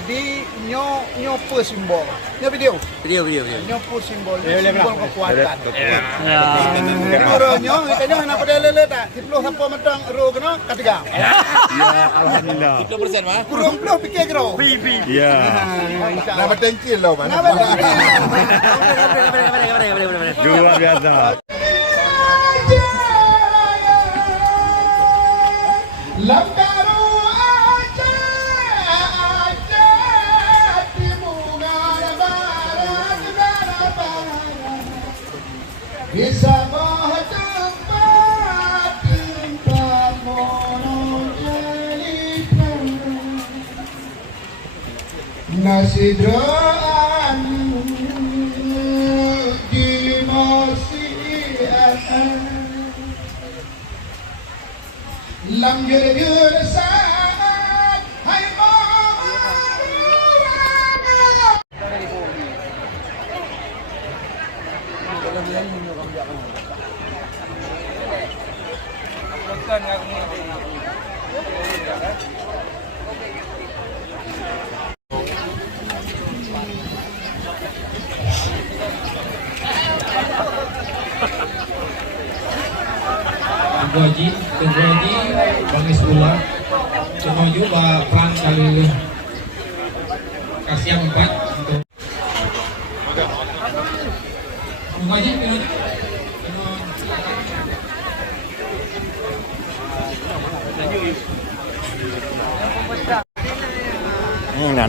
Jadi nyo apa simbol? Nyo video. Video. Nyo apa simbol? Simbol kekuatan. Ya. Nyo kayaknya anak pada lele tak. Tiplo siapa metang ro kena ketiga. Ya, alhamdulillah. 10% mah. Kurang puluh pikir kero. Ya. Nama tengkil lo mana? Luar biasa. Lambaru aja di bunga barat bisa tempat tempat monojelikan nasi doan di masih Lam gede saat hai Tunggu Haji, Bang Isbullah, menuju peran kali kasih yang 4 untuk Tunggu Haji,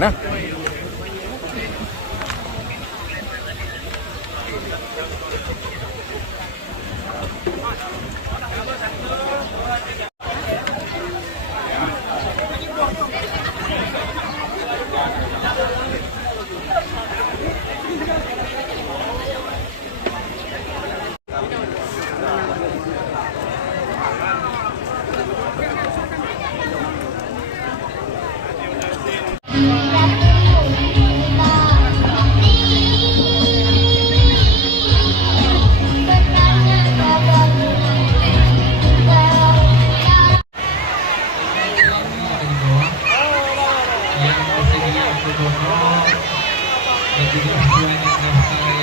Nah. yang bersedia untuk donor dan juga yang daftar